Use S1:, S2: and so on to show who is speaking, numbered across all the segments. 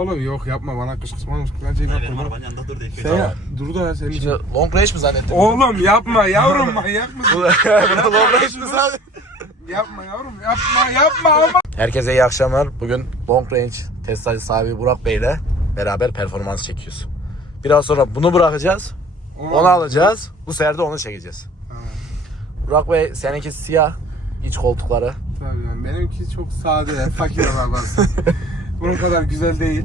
S1: Oğlum yok yapma bana kışkırtma mışkırtma çekme
S2: Benim
S1: kurban.
S2: arabanın yanında dur diye.
S1: Sen ya, dur da senin
S3: Şimdi
S1: için.
S3: long range mi zannettin?
S1: Oğlum yapma yavrum manyak mısın?
S3: Buna long range mi zannettin?
S1: yapma yavrum yapma yapma ama.
S3: Herkese iyi akşamlar. Bugün long range testacı sahibi Burak Bey ile beraber performans çekiyoruz. Biraz sonra bunu bırakacağız. Onu alacağız. Bu sefer de onu çekeceğiz.
S1: Tamam.
S3: Burak Bey seninki siyah iç koltukları.
S1: Tabii yani benimki çok sade fakir arabası. Bunun kadar güzel değil.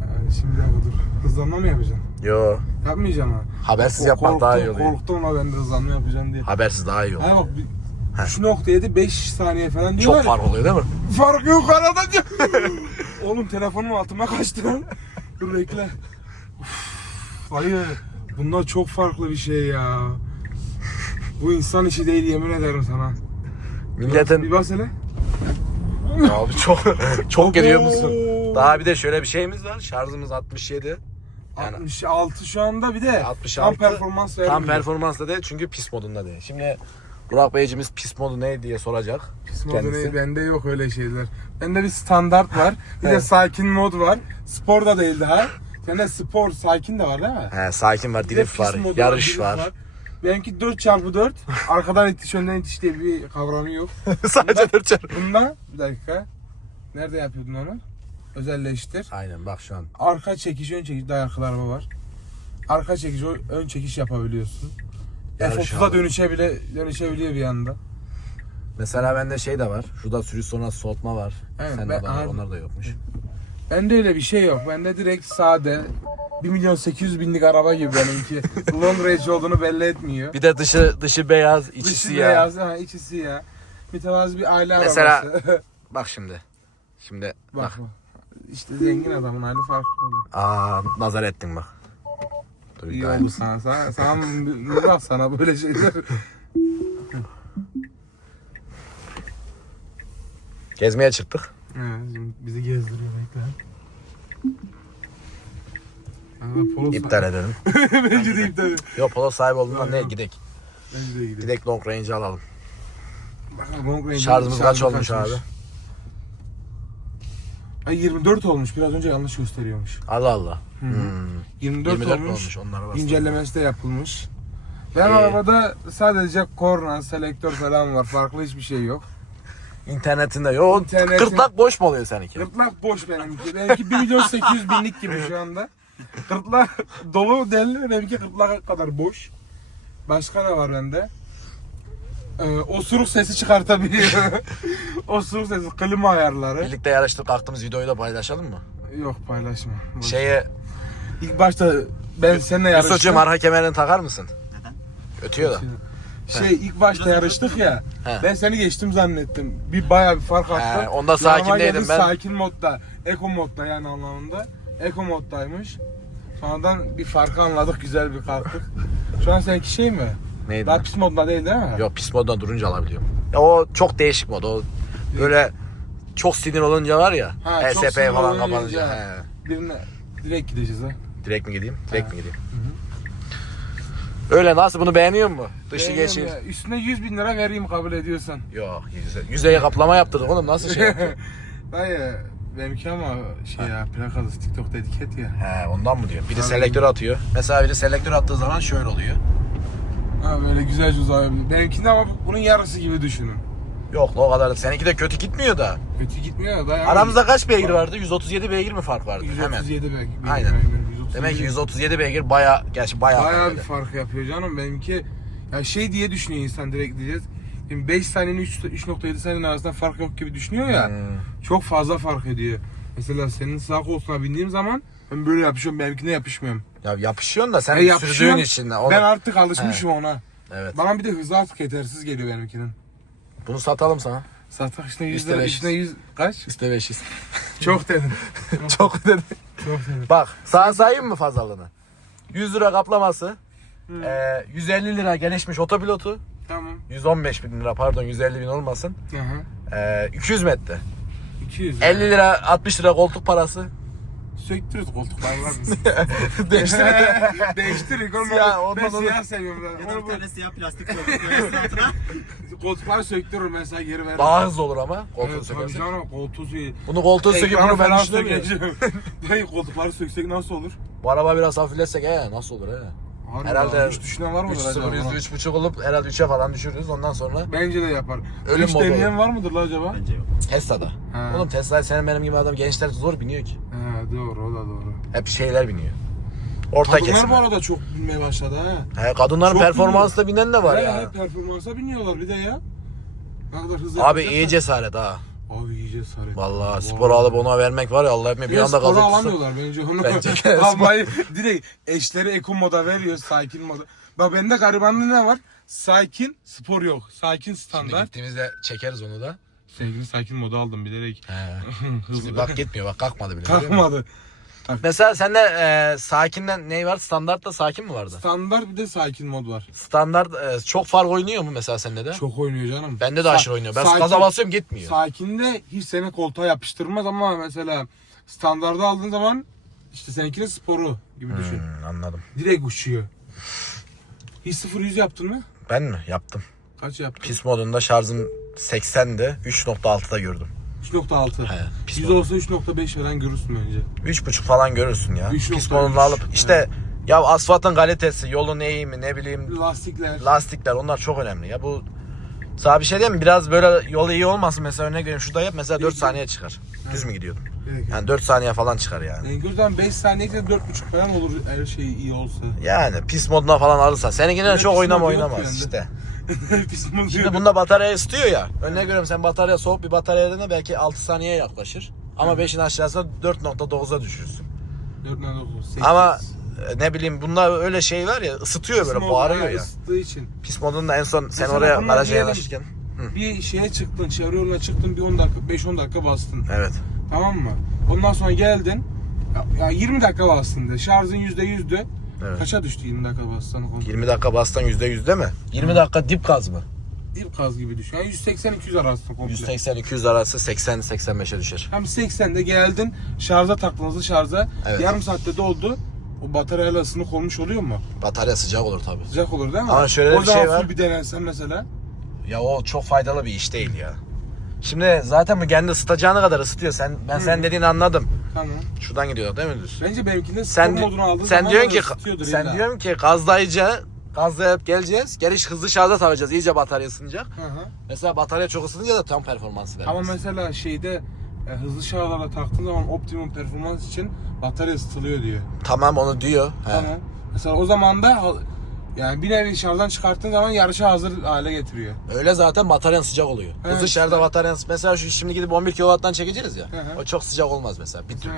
S1: Yani şimdi abi dur. Hızlanma mı yapacaksın?
S3: Yo.
S1: Yapmayacağım ha.
S3: Habersiz
S1: Ko-
S3: yapmak daha iyi
S1: korktum-
S3: oluyor.
S1: Korktum ama ben de hızlanma yapacağım diye.
S3: Habersiz daha iyi oluyor.
S1: Ha bak bir, 3.7 5 saniye falan diyorlar.
S3: Çok fark oluyor değil mi?
S1: Fark yok arada. Oğlum telefonum altıma kaçtı lan. Dur bekle. Uf, Hayır. Bunlar çok farklı bir şey ya. Bu insan işi değil yemin ederim sana. Bir
S3: Milletin
S1: bas hele.
S3: Abi çok çok geliyor musun? Daha bir de şöyle bir şeyimiz var. Şarjımız 67. Yani
S1: 66 şu anda bir de
S3: 66
S1: tam performans vermiyor.
S3: Tam performansla değil çünkü pis modunda değil. Şimdi Burak Beyciğimiz pis modu ne diye soracak.
S1: Pis modu
S3: kendisi.
S1: ne? Bende yok öyle şeyler. Bende bir standart var. Bir de
S3: Evet.
S1: sakin mod var. Spor da değil daha. Sende spor sakin de var değil mi?
S3: He, sakin var,
S1: Bir de
S3: drift
S1: pist
S3: var,
S1: modu
S3: yarış
S1: drift
S3: var.
S1: Benimki 4x4. Arkadan itiş önden itiş diye bir kavramı yok.
S3: Sadece dört çarpı.
S1: Bunda bir dakika. Nerede yapıyordun onu? Özelleştir.
S3: Aynen bak şu an.
S1: Arka çekiş, ön çekiş. Daha arkada araba var. Arka çekiş, ön çekiş yapabiliyorsun.
S3: Yarış
S1: F30'a
S3: abi.
S1: dönüşebile, dönüşebiliyor bir anda.
S3: Mesela bende şey de var. Şurada sürüş sonrası soğutma var.
S1: Evet,
S3: Sende
S1: ben-
S3: de var. Onlar da yokmuş.
S1: Bende öyle bir şey yok. Bende direkt sade 1 milyon 800 binlik araba gibi benimki. Long range olduğunu belli etmiyor.
S3: Bir de dışı dışı beyaz, içi
S1: Dışı
S3: siyah.
S1: beyaz, ha, içi siyah. Mütevazı bir aile
S3: Mesela-
S1: arabası.
S3: Bak şimdi. Şimdi
S1: bak
S3: bak.
S1: İşte zengin adamın hali farklı oluyor.
S3: Aa nazar ettin bak. Dur bir
S1: İyi
S3: daha.
S1: oldu sana. Sana, sana, bak sana böyle şeyler.
S3: Gezmeye çıktık.
S1: Evet, şimdi bizi gezdiriyor bekle. Arada polo
S3: İptal edelim.
S1: Bence de iptal edin.
S3: Yok polo sahibi olduğundan ne gidek.
S1: Bence de gidelim.
S3: Gidek long range alalım.
S1: Bakalım long range
S3: Şarjımız kaç olmuş abi?
S1: Ay 24 olmuş. Biraz önce yanlış gösteriyormuş.
S3: Allah Allah. Hmm.
S1: 24,
S3: 24
S1: olmuş.
S3: olmuş onlara bastım.
S1: İncelemesi de yapılmış. Ben
S3: İyi.
S1: arabada sadece korna, selektör falan var. Farklı hiçbir şey yok.
S3: İnternetinde yok.
S1: İnternetin-
S3: Kırtlak boş mu oluyor seninki?
S1: Gırtlak boş benimki. Benimki 1 milyon 800 binlik gibi şu anda. Gırtlak dolu deli. Benimki gırtlak kadar boş. Başka ne var bende? Ee, osuruk sesi çıkartabiliyor. osuruk sesi, klima ayarları.
S3: Birlikte yarıştık kalktığımız videoyu da paylaşalım mı?
S1: Yok paylaşma. Boş.
S3: Şeye
S1: İlk başta ben seninle yarıştım.
S3: Yusuf'cum arka kemerini takar mısın?
S2: Neden?
S3: Ötüyor da.
S1: Şey ilk başta yarıştık ya.
S3: He.
S1: Ben seni geçtim zannettim. Bir bayağı bir fark attım.
S3: He, onda sakin
S1: Yanıma
S3: değilim
S1: geldi,
S3: ben.
S1: Sakin modda. Eko modda yani anlamında. Eko moddaymış. Sonradan bir farkı anladık. Güzel bir kalktık. Şu an seninki şey mi?
S3: Neydi?
S1: Daha pis modda değil değil mi?
S3: Yok pis moddan durunca alabiliyorum. Ya o çok değişik mod. O böyle çok sinir olunca var ya.
S1: Ha, çok
S3: HSP
S1: sinir
S3: falan
S1: olunca.
S3: kapanınca. He.
S1: Birine direkt gideceğiz ha.
S3: Direkt mi gideyim? Direkt mi gideyim? Öyle nasıl bunu beğeniyor mu? Dışı
S1: Beğeniyorum
S3: geçir.
S1: ya. Üstüne 100 bin lira vereyim kabul ediyorsan.
S3: Yok yüze, yüzeye kaplama yaptırdık oğlum nasıl şey yaptın?
S1: Dayı benimki ama şey ya plakalı TikTok'ta etiket ya.
S3: He ondan mı diyor? Biri
S1: Tabii.
S3: selektör atıyor. Mesela biri selektör attığı zaman şöyle oluyor.
S1: Ha böyle güzelce uzayabilir. Benimkinde ama bunun yarısı gibi düşünün.
S3: Yok la o kadar da. Seninki de kötü gitmiyor da.
S1: Kötü gitmiyor ya dayı.
S3: Aramızda kaç beygir vardı? 137 beygir mi fark vardı? Hemen.
S1: 137 belki.
S3: Aynen.
S1: Aynen. 137.
S3: Demek ki 137 beygir baya, gerçi baya.
S1: Bayağı bir fark yapıyor canım. Benimki ya şey diye düşünüyor insan direkt diyeceğiz. Şimdi 5 saniyenin 3 3.7 saniyenin arasında fark yok gibi düşünüyor ya.
S3: Hmm.
S1: Çok fazla fark ediyor. Mesela senin sağ koltuğuna bindiğim zaman ben böyle yapışıyorum. Benimkine yapışmıyorum.
S3: Ya yapışıyorsun da sen
S1: E,
S3: sürdüğün için. Onu...
S1: Ben artık alışmışım ona.
S3: Evet.
S1: Bana bir de hızı artık yetersiz geliyor benimkinin.
S3: Bunu satalım sana.
S1: Satak işte 100
S3: Üste
S1: lira,
S3: 500.
S1: içine 100 kaç?
S3: İşte 500.
S1: Çok dedim.
S3: Çok dedi.
S1: Çok dedim.
S3: Bak sana sayayım mı fazlalığını? 100 lira kaplaması. eee, 150 lira gelişmiş otopilotu.
S1: Tamam.
S3: 115 bin lira pardon 150 bin olmasın.
S1: Aha.
S3: Eee 200 metre.
S1: 200.
S3: 50 lira 60 lira koltuk parası.
S1: Söktürürüz koltuklar var bizim.
S3: Değiştirelim.
S1: Değiştirdik. Onu
S3: Siyah,
S1: ben
S3: ondan onu-
S1: siyah seviyorum.
S2: Ya da
S1: Onu
S2: bir tane siyah plastik altına.
S1: bu- Koltukları söktürür mesela geri verir.
S3: Daha hızlı olur ama. Koltuğu
S1: Evet, tabii
S3: sökersen.
S1: canım koltuğu söküyor.
S3: Bunu koltuğu söküp bunu ben düşünemiyorum.
S1: sökeceğim. Dayı koltukları söksek nasıl olur?
S3: Bu araba biraz hafifletsek he nasıl olur he?
S1: Harbi
S3: Herhalde
S1: ya, Hiç düşünen var mıdır
S3: 3
S1: acaba?
S3: 0
S1: buna?
S3: 3.5 olup herhalde 3'e falan düşürürüz ondan sonra
S1: Bence de yapar.
S3: Ölüm
S1: Hiç
S3: modu
S1: deneyen var mıdır la acaba?
S2: Bence yok.
S3: Tesla'da.
S1: Ha.
S3: Oğlum Tesla senin benim gibi adam gençler zor biniyor ki.
S1: He doğru o da doğru.
S3: Hep şeyler biniyor. Orta
S1: Kadınlar
S3: kesim.
S1: bu arada çok binmeye başladı ha.
S3: He, kadınların
S1: Çok
S3: performansla binen de var
S1: He,
S3: ya.
S1: he, performansa biniyorlar bir de ya. Ne kadar hızlı
S3: Abi iyi cesaret ha.
S1: Abi iyi cesaret.
S3: Vallahi spor alıp ona vermek var ya Allah etme bir anda
S1: sporu
S3: gaza tutsa.
S1: alamıyorlar bence onu.
S3: Bence de.
S1: Almayı direkt eşleri eko moda veriyor sakin moda. Bak bende garibanlığı ne var? Sakin spor yok. Sakin
S3: Şimdi
S1: standart.
S3: gittiğimizde çekeriz onu da.
S1: Sevgili sakin moda aldım bilerek.
S3: He. Şimdi bak gitmiyor bak kalkmadı bile. görüyor musun?
S1: Kalkmadı.
S3: Mesela sende e, sakinden ne var? Standartta sakin mi vardı?
S1: Standart bir de sakin mod var.
S3: Standart e, çok fark oynuyor mu mesela sende de?
S1: Çok oynuyor canım.
S3: Bende de
S1: Sa-
S3: aşırı oynuyor. Ben
S1: sakin-
S3: gaza basıyorum gitmiyor.
S1: Sakinde hiç seni koltuğa yapıştırmaz ama mesela standarda aldığın zaman işte seninkinin sporu gibi düşün.
S3: Hmm, anladım.
S1: Direkt uçuyor. Hiç 0 100 yaptın mı?
S3: Ben mi? Yaptım.
S1: Kaç yaptın?
S3: Pis modunda şarjım 80'di. 3.6'da gördüm.
S1: 3.6.
S3: He, pis
S1: 100
S3: mod.
S1: olsa 3.5 falan görürsün bence.
S3: 3.5 falan görürsün ya.
S1: 3.3.
S3: Pis modunu alıp işte ya asfaltın kalitesi, yolun eğimi, ne bileyim
S1: Lastikler.
S3: lastikler onlar çok önemli ya. Bu sana bir şey diyeyim mi? Biraz böyle yol iyi olmasın mesela örnek vereyim şurada yap mesela 4 saniye çıkar. Düz mü gidiyordun?
S1: Evet.
S3: Yani 4 saniye falan çıkar yani.
S1: Yani gözden 5 saniye de 4.5 falan olur her şey iyi olsa.
S3: Yani pis moduna falan alırsan. Seninkinden çok
S1: pis
S3: oynama
S1: modu yok
S3: oynamaz
S1: bende.
S3: işte. Şimdi bunda batarya ısıtıyor ya. Örnek veriyorum sen batarya soğuk bir batarya ne belki 6 saniyeye yaklaşır. Ama 5'in aşağısına 4.9'a düşürsün.
S1: 4.9. 8.
S3: Ama e, ne bileyim bunda öyle şey var ya ısıtıyor böyle bağırıyor ya.
S1: ısıttığı için.
S3: Pis modunda en son sen
S1: Mesela
S3: oraya
S1: bunlar
S3: garaja
S1: diyelim-
S3: yanaşırken.
S1: Bir şeye çıktın, yoluna çıktın bir 10 dakika, 5-10 dakika bastın.
S3: Evet.
S1: Tamam mı? Ondan sonra geldin. Ya, ya 20 dakika bastın de. Şarjın %100'dü.
S3: Evet.
S1: Kaça düştü 20 dakika bassan?
S3: 20 dakika bastan %100 mi? 20 dakika dip gaz mı?
S1: Dip gaz gibi düşün. Yani 180-200 arası komple.
S3: 180-200 arası 80-85'e düşer.
S1: Hem 80'de geldin şarja taktın hızlı şarja.
S3: Evet.
S1: Yarım saatte doldu. O bataryayla ısınık olmuş oluyor mu?
S3: Batarya sıcak olur tabii.
S1: Sıcak olur değil mi?
S3: Ama şöyle
S1: o
S3: bir şey var.
S1: bir denensen mesela.
S3: Ya o çok faydalı bir iş değil ya. Şimdi zaten bu kendi ısıtacağını kadar ısıtıyor. Sen ben sen dediğini anladım.
S1: Tamam.
S3: Şuradan gidiyor değil mi düz?
S1: Bence benimkinde
S3: Sen
S1: spor modunu aldığın
S3: sen
S1: zaman
S3: diyorsun ki sen
S1: illa.
S3: diyorsun ki gazlayıcı gazlayıp geleceğiz. Geliş hızlı şarja takacağız. İyice batarya ısınacak.
S1: Hı hı.
S3: Mesela batarya çok ısınınca da tam performansı vermez.
S1: Ama mesela şeyde e, hızlı şarjlara taktığın zaman optimum performans için batarya ısıtılıyor diyor.
S3: Tamam onu diyor. He.
S1: Tamam. Mesela o zaman da yani bir nevi şarjdan çıkarttığın zaman yarışa hazır hale getiriyor.
S3: Öyle zaten bataryan sıcak oluyor.
S1: Evet.
S3: Hızlı şarjda bataryan mesela şu şimdi gidip 11 kW'dan çekeceğiz ya.
S1: Hı hı.
S3: O çok sıcak olmaz mesela. Bir
S1: Mesela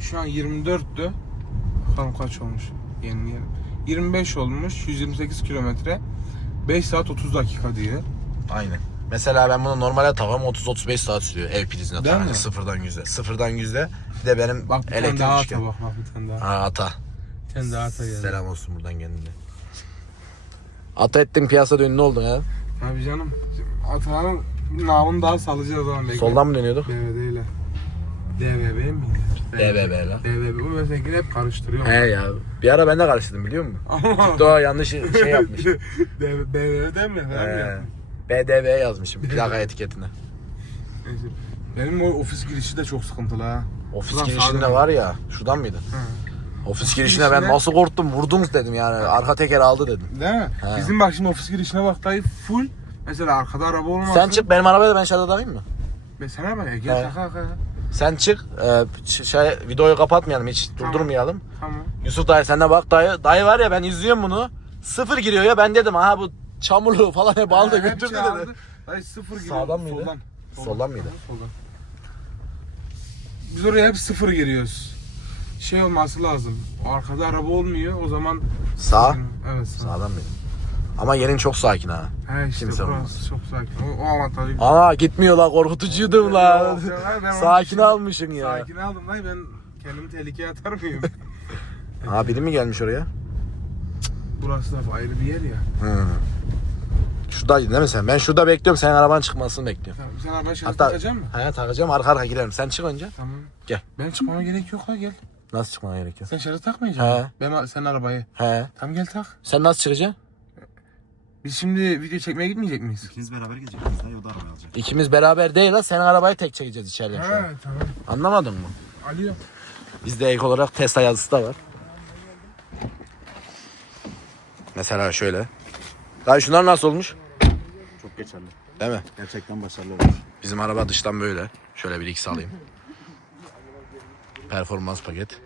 S1: şu, şu an 24'tü. Bakalım kaç olmuş. Yenileyelim. 25 olmuş. 128 kilometre. 5 saat 30 dakika diye.
S3: Aynen. Mesela ben bunu normale takıyorum 30-35 saat sürüyor ev prizine takınca
S1: mi?
S3: sıfırdan yüze. Sıfırdan yüze bir de benim
S1: Bak bir tane
S3: elektrik
S1: daha
S3: üçgen.
S1: ata bak bak bir tane daha.
S3: Ha ata.
S1: Bir tane daha ata geldi.
S3: Selam olsun buradan kendine. Ata ettin piyasa dönü ne oldu ya?
S1: Tabii canım. Atanın namını daha salacağız o zaman bekle.
S3: Soldan mı dönüyorduk?
S1: DVD ile. DVB miydi?
S3: DVB la.
S1: DVB. Bu mesela hep karıştırıyorum.
S3: He ya. Bir ara ben de karıştırdım biliyor musun? Doğa yanlış şey yapmış.
S1: BVD mi? Ben mi
S3: He.
S1: yaptım?
S3: Yazmışım plaka etiketine.
S1: Neyse. Benim o ofis girişi de çok sıkıntılı ha.
S3: Ofis
S1: Ulan
S3: girişinde
S1: sağdan-
S3: var ya. Şuradan mıydı?
S1: Hı.
S3: Ofis girişine ben nasıl korktum vurdunuz dedim yani. Arka teker aldı dedim.
S1: Değil mi?
S3: He.
S1: Bizim bak şimdi ofis girişine bak dayı full. Mesela arkada araba olmasın.
S3: Sen çık benim arabaya da ben şarjda takayım mı?
S1: Ben sana ya gel
S3: He.
S1: taka taka.
S3: Sen çık. E, şey, videoyu kapatmayalım hiç
S1: Tamam.
S3: durdurmayalım.
S1: Tamam.
S3: Yusuf dayı sen de bak dayı. Dayı var ya ben izliyorum bunu. Sıfır giriyor ya ben dedim aha bu çamurluğu falan hep aldı
S1: Ha,
S3: götürdü
S1: şey aldı.
S3: dedi.
S1: Dayı sıfır giriyor.
S3: Sağdan mıydı?
S1: Soldan.
S3: Soldan mıydı?
S1: Soldan. Biz oraya hep sıfır giriyoruz. Şey olması lazım. O arkada araba olmuyor. O zaman
S3: Sağ.
S1: Evet sağ.
S3: Sağdan mıydı? Ama yerin çok sakin ha.
S1: He işte
S3: Kimse olmaz.
S1: çok sakin. O, o avantajı.
S3: Aa gitmiyor la korkutucuydum la. Sakin almışsın ya.
S1: Sakin aldım dayı ben kendimi tehlikeye atar mıyım?
S3: Ha biri mi gelmiş oraya?
S1: Burası da ayrı bir yer ya.
S3: Hı. Şuradaydın değil mi sen? Ben şurada bekliyorum senin arabanın çıkmasını bekliyorum.
S1: Tamam, sen araba şarj takacak mısın?
S3: he, takacağım arka arka girelim. Sen çık önce.
S1: Tamam.
S3: Gel.
S1: Ben çıkmama gerek yok la gel.
S3: Nasıl çıkmana gerekiyor?
S1: Sen şarj takmayacaksın.
S3: He.
S1: Ben sen arabayı.
S3: He.
S1: Tam gel tak.
S3: Sen nasıl çıkacaksın?
S1: Biz şimdi video çekmeye gitmeyecek miyiz?
S2: İkiniz beraber gideceksiniz. Dayı o da araba alacak.
S3: İkimiz beraber değil la. Senin arabayı tek çekeceğiz içeriden şu an.
S1: Tamam.
S3: Anlamadın mı?
S1: Alıyor.
S3: Bizde ek olarak Tesla yazısı da var. Mesela şöyle. Daha şunlar nasıl olmuş?
S2: Çok geçerli.
S3: Değil mi?
S2: Gerçekten başarılı olmuş.
S3: Bizim araba dıştan böyle. Şöyle bir X alayım. Performans paket.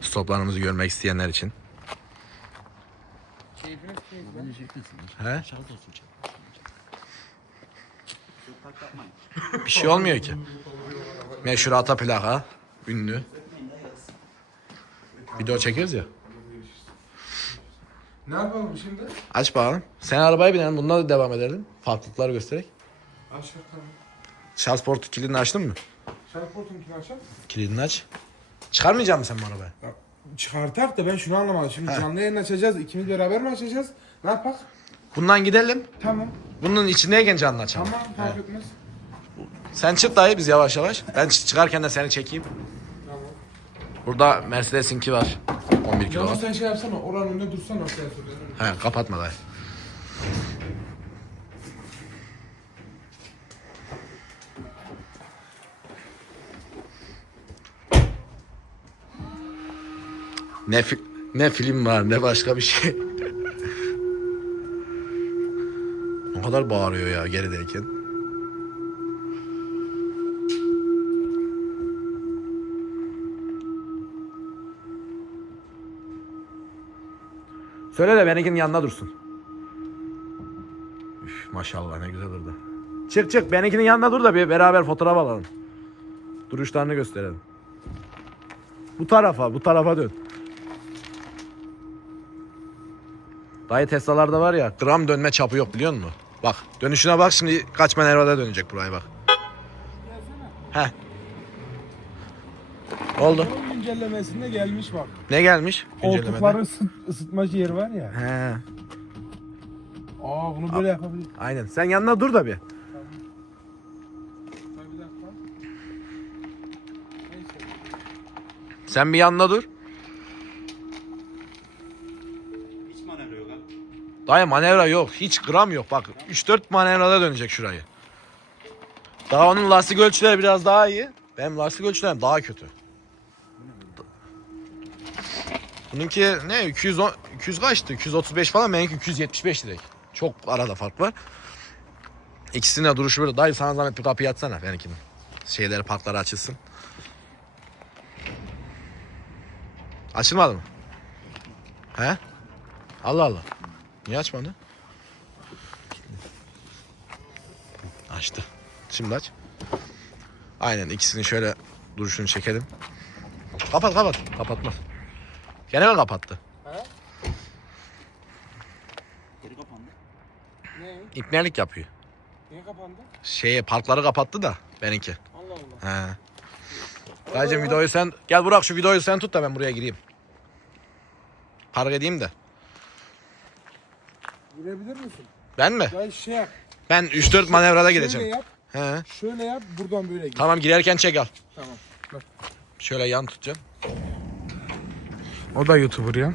S3: Stoplarımızı görmek isteyenler için.
S2: Yapmayın.
S3: Bir şey olmuyor ki. Meşhur ata plaka. Ünlü. Video çekiyoruz ya.
S1: Ne yapalım şimdi?
S3: Aç bakalım. Sen arabaya binelim. Bununla da devam edelim. Farklılıkları göstererek.
S1: Aç bakalım.
S3: Şarj portu kilidini açtın mı?
S1: Şarj portunkini açalım.
S3: Kilidini aç. Çıkarmayacak mısın sen bu arabayı?
S1: Çıkartak da ben şunu anlamadım. Şimdi canlı yayın açacağız. İkimiz beraber mi açacağız? Ne yapak?
S3: Bundan gidelim.
S1: Tamam.
S3: Bunun içindeyken canlı açalım.
S1: Tamam fark etmez.
S3: Sen çık dayı biz yavaş yavaş. Ben çı- çıkarken de seni çekeyim.
S1: Tamam.
S3: Burada Mercedes'inki var. 11 kilo.
S1: Ama sen şey yapsana. Oranın önünde dursana. o sensörlerin.
S3: He kapatma dayı. Ne, fi- ne film var ne başka bir şey. o kadar bağırıyor ya gerideyken. Söyle de benimkinin yanına dursun. Üf, maşallah ne güzel durdu. Çık çık benimkinin yanına dur da bir beraber fotoğraf alalım. Duruşlarını gösterelim. Bu tarafa bu tarafa dön. Dayı Tesla'larda var ya gram dönme çapı yok biliyor musun? Bak dönüşüne bak şimdi kaç manevrada dönecek buraya bak. He. Oldu.
S1: Güncellemesinde gelmiş bak.
S3: Ne gelmiş? güncellemede?
S1: Koltukları ısıt, ısıtmacı yeri var ya.
S3: He.
S1: Aa bunu böyle yapabilir.
S3: Aynen. Sen yanına dur da bir. Sen bir yanına dur.
S2: Hiç manevra yok abi.
S3: Dayı manevra yok. Hiç gram yok. Bak 3-4 manevrada dönecek şurayı. Daha onun lastik ölçüleri biraz daha iyi. Benim lastik ölçülerim daha kötü. Bununki ne 210 200 kaçtı? 235 falan benimki 275 direkt. Çok arada fark var. İkisinin duruşu böyle. Dayı sana zahmet bir kapıyı açsana benimkinin. Şeyleri parkları açılsın. Açılmadı mı? He? Allah Allah. Niye açmadı? Açtı. Şimdi aç. Aynen ikisini şöyle duruşunu çekelim. Kapat kapat. Kapatmaz. Gene mi kapattı?
S2: Geri kapandı.
S1: Ne?
S3: İpnelik yapıyor.
S1: Niye kapandı?
S3: Şeye parkları kapattı da benimki.
S1: Allah Allah.
S3: He. Sadece videoyu sen gel Burak şu videoyu sen tut da ben buraya gireyim. Park edeyim de.
S1: Girebilir misin?
S3: Ben mi?
S1: Ya şey yap.
S3: Ben 3-4 manevrada
S1: Şöyle
S3: gideceğim.
S1: yap.
S3: He.
S1: Şöyle yap. Buradan böyle git.
S3: Tamam girerken çek al.
S1: Tamam. Bak.
S3: Şöyle yan tutacağım.
S1: O da YouTuber ya.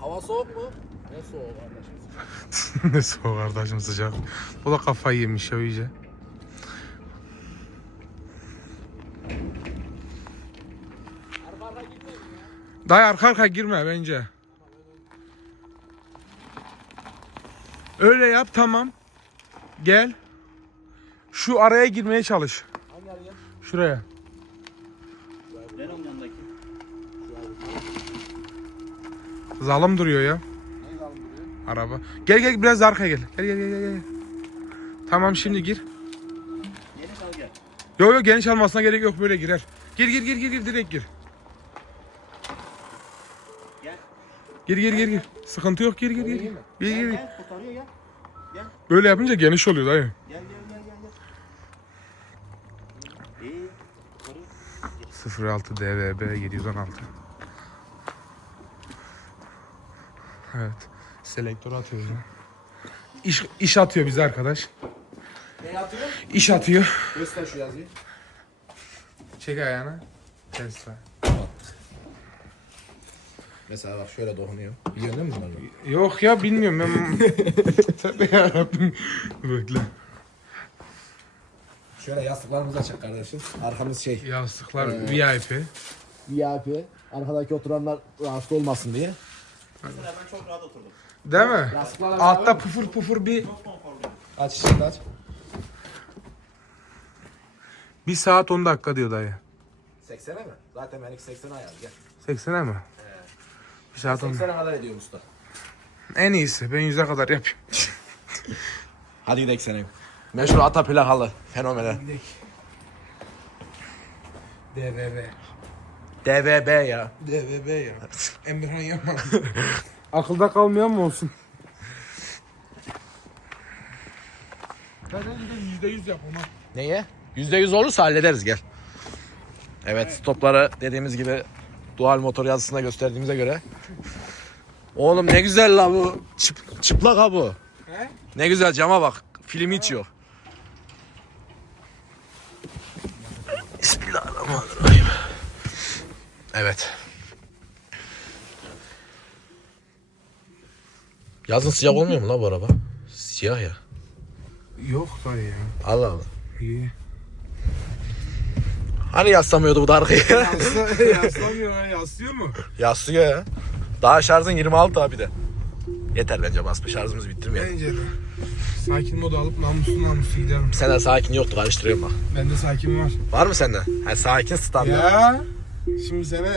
S3: Hava soğuk mu? Ne soğuk kardeşim?
S1: ne soğuk kardeşim sıcak. O da kafayı yemiş ya iyice. Dayı arka arka girme bence. Öyle yap tamam. Gel. Şu araya girmeye çalış. Şuraya. Zalim duruyor ya. Araba. Gel gel biraz arkaya gel. Gel gel gel gel. Tamam şimdi gir.
S2: Geri kal gel.
S1: Yok yok geniş almasına gerek yok böyle girer. Gir gir gir gir gir direkt gir.
S2: Gel.
S1: Gir gir gir gir. Sıkıntı yok gir gir gir. Gir gir.
S2: Gel
S1: gir.
S2: gel. Kurtarıyor gel. Gel.
S1: Böyle yapınca geniş oluyor dayı.
S2: Gel gel gel gel. gel. İyi. Yukarı.
S1: 06 DVB 716. Evet. Selektör atıyor ya. İş, iş atıyor bize arkadaş.
S3: Ne atıyor?
S1: İş atıyor.
S3: Göster şu yazıyı.
S1: Çek ayağına. Tesla.
S3: Mesela bak şöyle dokunuyor. Biliyorsun değil mi bunları?
S1: Yok ya bilmiyorum ben. Tövbe yarabbim. Bekle.
S3: Şöyle yastıklarımızı açacak kardeşim. Arkamız şey.
S1: Yastıklar
S3: Ee,
S1: VIP.
S3: VIP. Arkadaki oturanlar rahatsız olmasın diye.
S2: Mesela ben çok rahat oturdum.
S1: Değil mi?
S3: Yastıklarla
S1: Altta pufur pufur bir
S2: Çok konforluyum.
S3: Aç şimdi aç.
S1: bir saat 10 dakika diyor dayı.
S3: 80'e mi? Zaten benimki 80'e ayar gel.
S1: 80'e mi? Bir saat 10.
S3: 80'e kadar ediyor usta.
S1: En iyisi. Ben 100'e kadar yapayım.
S3: Hadi gidelim senin. Meşhur ata plakalı fenomene.
S1: DVB.
S3: DVB ya.
S1: DVB ya. Emirhan Yaman. Akılda kalmayan mı olsun? Ben de %100 yapalım ha.
S3: Neye? %100 olursa hallederiz gel. Evet stopları dediğimiz gibi dual motor yazısında gösterdiğimize göre. Oğlum ne güzel la bu. Çıp- çıplak ha bu.
S1: He?
S3: Ne güzel cama bak. Film hiç yok. Evet. Yazın sıcak olmuyor mu la bu araba? Siyah ya.
S1: Yok dayı ya.
S3: Allah Allah.
S1: İyi.
S3: Hani yaslamıyordu bu da arkaya?
S1: Yasla, yaslamıyor ya. Yaslıyor mu?
S3: Yaslıyor ya. Daha şarjın 26 abi de. Yeter bence basma şarjımızı bitirmeyelim.
S1: Bence de. Sakin modu alıp namuslu namuslu giderim.
S3: Senden sakin yoktu karıştırıyorum bak.
S1: Bende sakin var.
S3: Var mı sende? Ha, sakin standart.
S1: Ya. Şimdi sana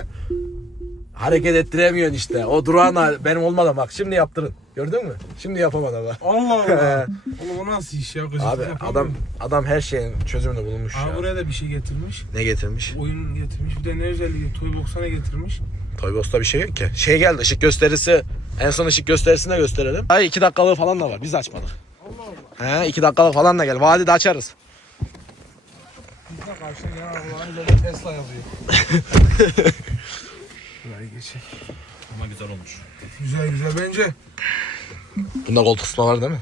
S3: Hareket ettiremiyorsun işte. O durağına benim olmadan bak şimdi yaptırın. Gördün mü? Şimdi yapamadım ha.
S1: Allah Allah. Oğlum o nasıl iş ya? Gıcıklık
S3: Abi
S1: yapamıyor
S3: adam adam her şeyin çözümünü bulmuş
S1: Aa,
S3: ya.
S1: buraya da bir şey getirmiş.
S3: Ne getirmiş?
S1: Oyun getirmiş. Bir de ne özelliği? Toy Box'a getirmiş?
S3: Toybos'ta bir şey yok ki. Şey geldi ışık gösterisi. En son ışık gösterisini de gösterelim. Ay iki dakikalığı falan da var. Biz açmadık.
S1: Allah Allah.
S3: He iki dakikalık falan da gel. Vadide açarız.
S1: Bizde karşıda gelen Allah'ın Tesla yazıyor. Şurayı geçek.
S2: Ama güzel olmuş.
S1: Güzel güzel bence.
S3: Bunda koltuk ısıtma var değil mi?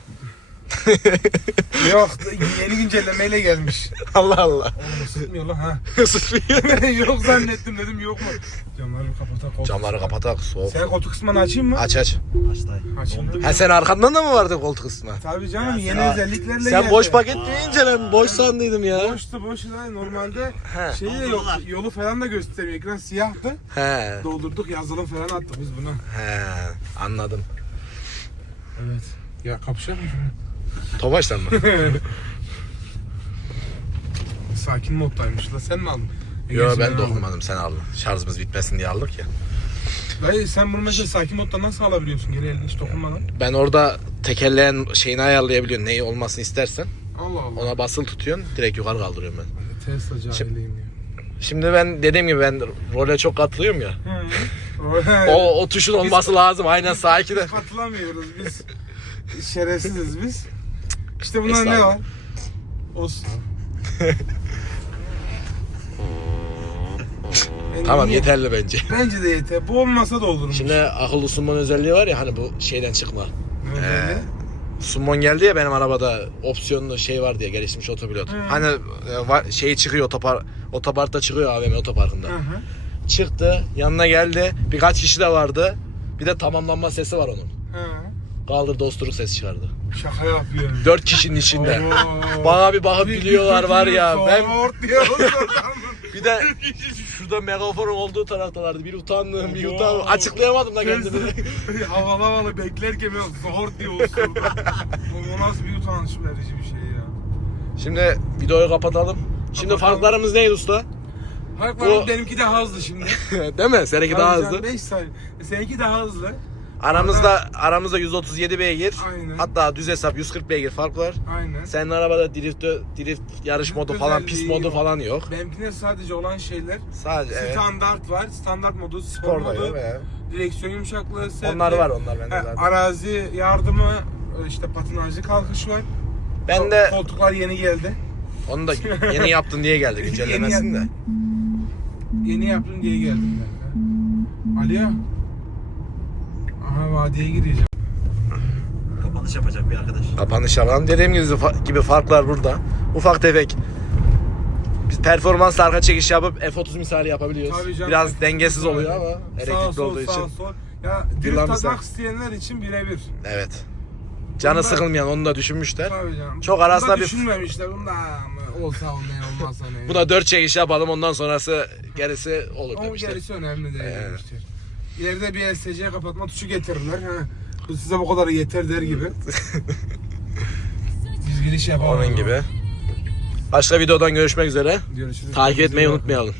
S1: Yok yeni güncellemeyle gelmiş.
S3: Allah Allah.
S1: Oğlum ısıtmıyor lan ha.
S3: Isıtmıyor.
S1: yok zannettim dedim yok mu? Camları kapatak koltuk.
S3: Camları kapatak soğuk.
S1: Sen koltuk kısmını açayım mı?
S3: Aç aç.
S2: Aç dayı.
S1: Açayım.
S3: Ha sen arkandan da mı vardı koltuk ısıtma?
S1: Tabii canım yeni
S3: sen-
S1: özelliklerle
S3: Sen
S1: geldi.
S3: boş paket deyince ben boş sandıydım ya.
S1: Boştu boş lan normalde
S3: He.
S1: şeyi de yok yolu falan da gösteriyor ekran siyahtı
S3: He.
S1: doldurduk yazılım falan attık biz buna
S3: He. Anladım.
S1: evet ya kapışalım mı
S3: Tofaş'tan mı?
S1: sakin moddaymış la sen mi aldın
S3: Yo ben
S1: aldım.
S3: dokunmadım sen aldın. Şarjımız bitmesin diye aldık ya.
S1: Dayı sen bunu mesela sakin modda nasıl alabiliyorsun geri elini hiç dokunmadan
S3: Ben orada tekerleğin şeyini ayarlayabiliyorum. Neyi olmasını istersen.
S1: Allah Allah
S3: Ona basılı tutuyorsun. Direkt yukarı kaldırıyorum ben.
S1: Tesla cahiliyim ya
S3: Şimdi ben dediğim gibi ben role çok katılıyorum ya.
S1: Hı.
S3: O, o tuşun olması lazım. Aynen sakin de.
S1: Biz katılamıyoruz biz şerefsiziz biz İşte bunlar ne var olsun
S3: Tamam yeterli bence.
S1: Bence de yeter. Bu olmasa da olurmuş.
S3: Şimdi akıllı sunman özelliği var ya hani bu şeyden çıkma.
S1: Öyle.
S3: Sunmon geldi ya benim arabada opsiyonlu şey var diye gelişmiş otopilot.
S1: Hı.
S3: Hani e, va- şeyi çıkıyor otopar otoparkta çıkıyor AVM otoparkında.
S1: Hı hı.
S3: Çıktı yanına geldi birkaç kişi de vardı. Bir de tamamlanma sesi var onun.
S1: Hı.
S3: Kaldır dosturuk ses çıkardı.
S1: Şaka yapıyorum.
S3: Dört kişinin içinde.
S1: Oo.
S3: Bana bir bakıp gülüyorlar var ya. Ben
S1: Soğurt oradan.
S3: bir de şurada megafonun olduğu taraftalardı. Bir utandım, bir utandım. Açıklayamadım da kendimi.
S1: havalı havalı beklerken böyle zor diyor osurdu. Bu nasıl bir utanç verici bir şey ya.
S3: Şimdi videoyu kapatalım. Şimdi
S1: Kapatalım.
S3: farklarımız neydi usta?
S1: Haklı
S3: Bu-
S1: benimki daha hızlı şimdi.
S3: Değil mi? Seninki daha hızlı.
S1: 5 saniye. Seninki daha hızlı.
S3: Aramızda aramızda 137 beygir.
S1: Aynen.
S3: Hatta düz hesap 140 beygir fark var.
S1: Aynen.
S3: Senin arabada drift drift yarış
S1: Drift
S3: modu falan
S1: özelliği
S3: modu
S1: yok.
S3: falan yok.
S1: Benimkine sadece olan şeyler
S3: Sadece evet.
S1: standart var. Standart modu, spor,
S3: Spor
S1: modu,
S3: yok
S1: direksiyon yumuşaklığı, set
S3: Onlar var onlar bende
S1: He,
S3: zaten.
S1: arazi yardımı, işte patinajlı kalkış var.
S3: Ben de
S1: Koltuklar yeni geldi.
S3: onu da yeni yaptın diye geldi güncellemesin de.
S1: Yeni Yeni yaptım diye geldim ben. de. Aliya. Ha vadiye gireceğim.
S2: Kapanış yapacak bir arkadaş.
S3: Kapanış yapalım. Dediğim gibi, gibi farklar burada. Ufak tefek. Biz performans arka çekiş yapıp F30 misali yapabiliyoruz.
S1: Tabii canım.
S3: Biraz dengesiz oluyor ama
S1: Sağ
S3: elektrikli
S1: sol,
S3: olduğu
S1: sağ
S3: için.
S1: sol. Ya drift atmak
S3: misal.
S1: isteyenler için birebir.
S3: Evet. Canı
S1: Bunda-
S3: sıkılmayan onu da düşünmüşler.
S1: Tabii canım.
S3: Çok arasında bir-
S1: düşünmemişler. Bunda ama olsa olmaya olmazsa ne.
S3: Buna 4 çekiş yapalım ondan sonrası gerisi olur
S1: Ama
S3: demişler.
S1: gerisi önemli değil
S3: Evet.
S1: demişler. İleride bir SC kapatma tuşu getirirler. Ha. Bu size bu kadar yeter der gibi. Biz giriş yapalım.
S3: Onun gibi. Başka videodan görüşmek üzere.
S1: Görüşürüz.
S3: Takip etmeyi unutmayalım.